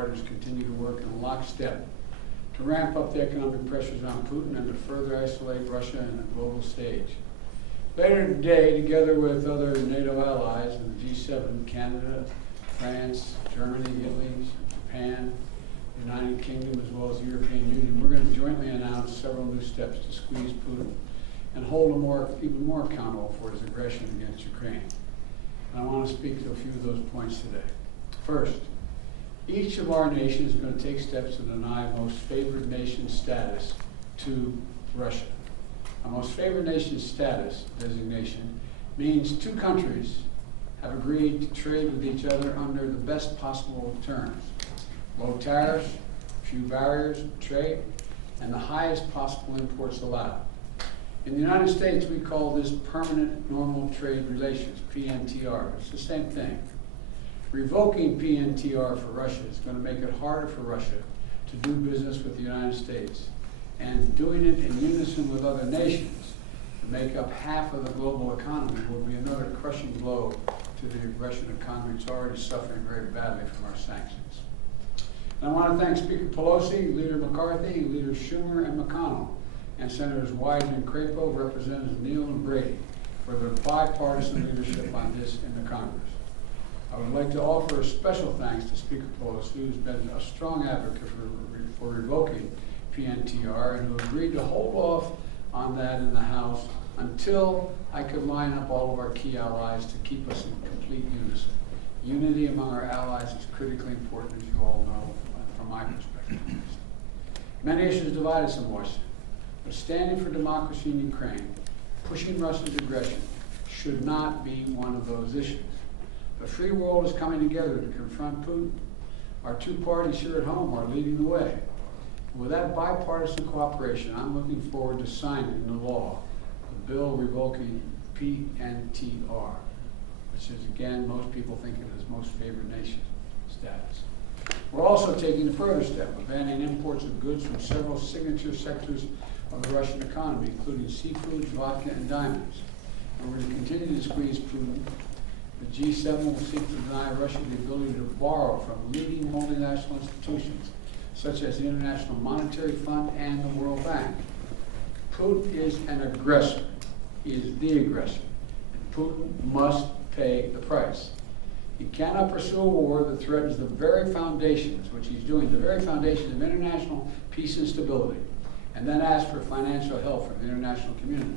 partners continue to work in lockstep to ramp up the economic pressures on Putin and to further isolate Russia in the global stage. Later today, together with other NATO allies in the G7, Canada, France, Germany, Italy, Japan, the United Kingdom, as well as the European Union, we're going to jointly announce several new steps to squeeze Putin and hold him even more accountable for his aggression against Ukraine. And I want to speak to a few of those points today. First, each of our nations is going to take steps to deny most favored nation status to Russia. A most favored nation status designation means two countries have agreed to trade with each other under the best possible terms. Low tariffs, few barriers of trade, and the highest possible imports allowed. In the United States, we call this permanent normal trade relations, PNTR. It's the same thing. Revoking PNTR for Russia is going to make it harder for Russia to do business with the United States. And doing it in unison with other nations to make up half of the global economy will be another crushing blow to the Russian economy. It's already suffering very badly from our sanctions. And I want to thank Speaker Pelosi, Leader McCarthy, Leaders Schumer and McConnell, and Senators Wyden and Crapo, Representatives Neal and Brady for their bipartisan leadership on this in the Congress. I would like to offer a special thanks to Speaker Pelosi, who's been a strong advocate for revoking PNTR and who agreed to hold off on that in the House until I could line up all of our key allies to keep us in complete unison. Unity among our allies is critically important, as you all know, from my perspective. Many issues divide us in Washington, but standing for democracy in Ukraine, pushing Russia's aggression, should not be one of those issues. The free world is coming together to confront Putin. Our two parties here at home are leading the way. With that bipartisan cooperation, I'm looking forward to signing into law the bill revoking PNTR, which is, again, most people think of it as most favored nation status. We're also taking a further step of banning imports of goods from several signature sectors of the Russian economy, including seafood, vodka, and diamonds. And we're going to continue to squeeze Putin. The G7 will seek to deny Russia the ability to borrow from leading multinational institutions, such as the International Monetary Fund and the World Bank. Putin is an aggressor. He is the aggressor. And Putin must pay the price. He cannot pursue a war that threatens the very foundations, which he's doing, the very foundations of international peace and stability, and then ask for financial help from the international community.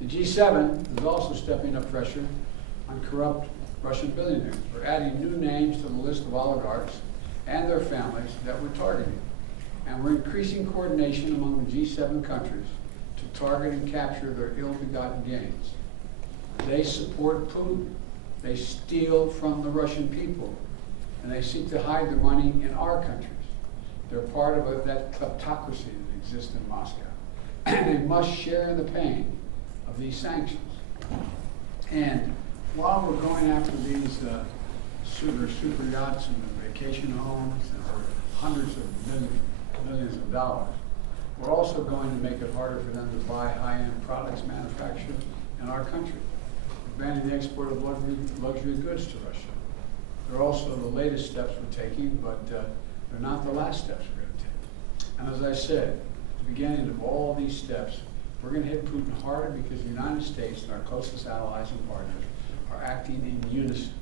The G7 is also stepping up pressure on corrupt Russian billionaires. We're adding new names to the list of oligarchs and their families that we're targeting. And we're increasing coordination among the G7 countries to target and capture their ill-begotten gains. They support Putin. They steal from the Russian people. And they seek to hide their money in our countries. They're part of that kleptocracy that exists in Moscow. And they must share the pain of these sanctions. And while we're going after these super yachts and vacation homes for hundreds of millions of dollars, we're also going to make it harder for them to buy high-end products manufactured in our country. We're banning the export of luxury goods to Russia. They're also the latest steps we're taking, but they're not the last steps we're going to take. And as I said, at the beginning of all these steps, we're going to hit Putin harder because the United States and our closest allies and partners are acting in unison.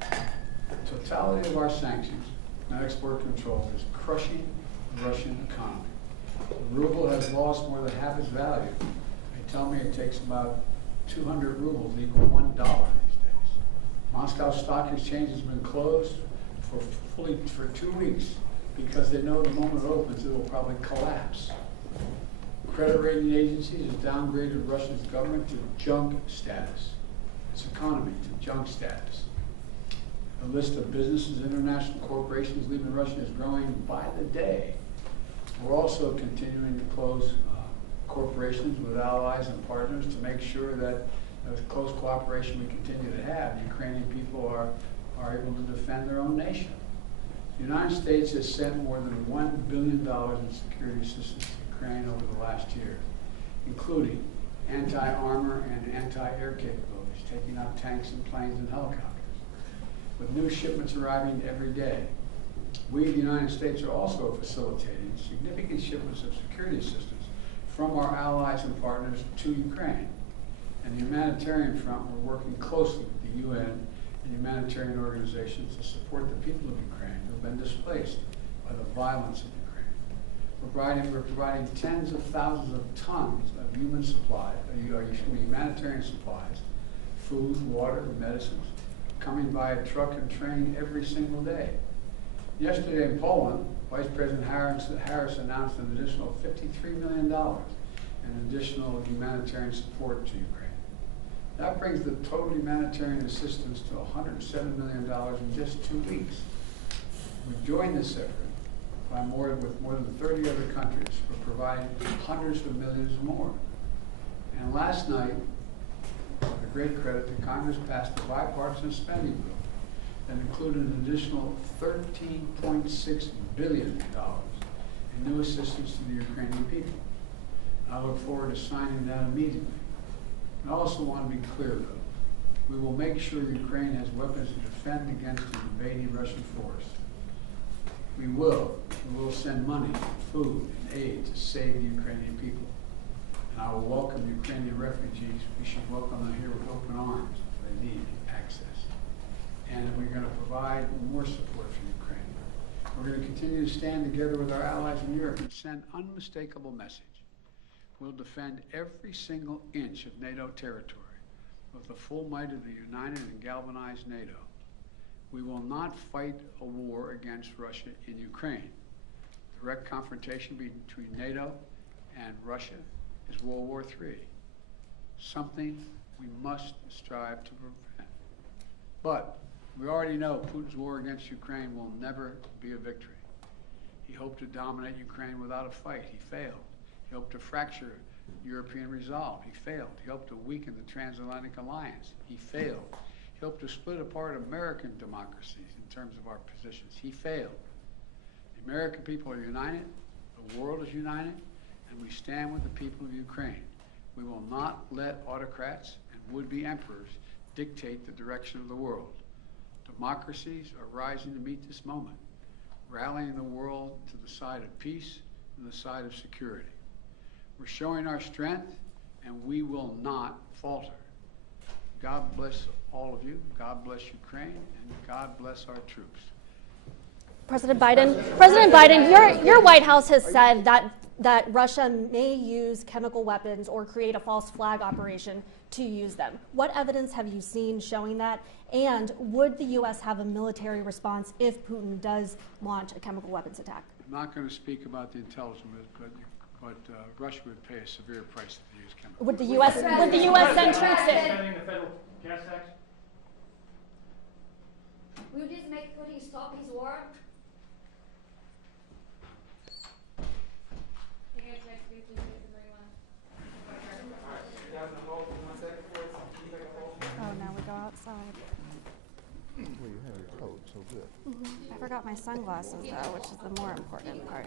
The totality of our sanctions and export control is crushing the Russian economy. The ruble has lost more than half its value. They tell me it takes about 200 rubles equal $1 these days. Moscow Stock Exchange has been closed for 2 weeks because they know the moment it opens it will probably collapse. Credit rating agencies have downgraded Russia's government to junk status, its economy to junk status. The list of businesses, international corporations leaving Russia is growing by the day. We're also continuing to close corporations with allies and partners to make sure that the close cooperation we continue to have, Ukrainian people are able to defend their own nation. The United States has sent more than $1 billion in security assistance to Ukraine over the last year, including anti-armor and anti-air capabilities, taking out tanks and planes and helicopters. With new shipments arriving every day, We, the United States, are also facilitating significant shipments of security assistance from our allies and partners to Ukraine. And the humanitarian front, we're working closely with the UN and humanitarian organizations to support the people of Ukraine who have been displaced by the violence in Ukraine. We're providing tens of thousands of tons of humanitarian supplies, food, water, and medicines, coming via truck and train every single day. Yesterday in Poland, Vice President Harris announced an additional $53 million in additional humanitarian support to Ukraine. That brings the total humanitarian assistance to $107 million in just 2 weeks. We've joined this effort with more than 30 other countries for providing hundreds of millions more. And last night, with a great credit, the Congress passed a bipartisan spending bill that included an additional $13.6 billion in new assistance to the Ukrainian people. I look forward to signing that immediately. I also want to be clear, though. We will make sure Ukraine has weapons to defend against an invading Russian force. We will send money, food, and aid to save the Ukrainian people. And I will welcome Ukrainian refugees. We should welcome them here with open arms if they need access. And we're going to provide more support for Ukraine. We're going to continue to stand together with our allies in Europe and send unmistakable message. We'll defend every single inch of NATO territory with the full might of the united and galvanized NATO. We will not fight a war against Russia in Ukraine. Direct confrontation between NATO and Russia is World War III, something we must strive to prevent. But we already know Putin's war against Ukraine will never be a victory. He hoped to dominate Ukraine without a fight. He failed. He hoped to fracture European resolve. He failed. He hoped to weaken the transatlantic alliance. He failed. He hoped to split apart American democracies in terms of our positions. He failed. The American people are united. The world is united. And we stand with the people of Ukraine. We will not let autocrats and would-be emperors dictate the direction of the world. Democracies are rising to meet this moment, rallying the world to the side of peace and the side of security. We're showing our strength, and we will not falter. God bless all of you. God bless Ukraine, and God bless our troops. President Biden, your White House has said that Russia may use chemical weapons or create a false flag operation to use them. What evidence have you seen showing that? And would the U.S. have a military response if Putin does launch a chemical weapons attack? I'm not going to speak about the intelligence, but Russia would pay a severe price if they use chemical. Would the U.S. send troops in? Defending the federal gas tax? Will this make Putin stop his war? Oh, now we go outside. Well, you have your coat, so good. I forgot my sunglasses, though, which is the more important part.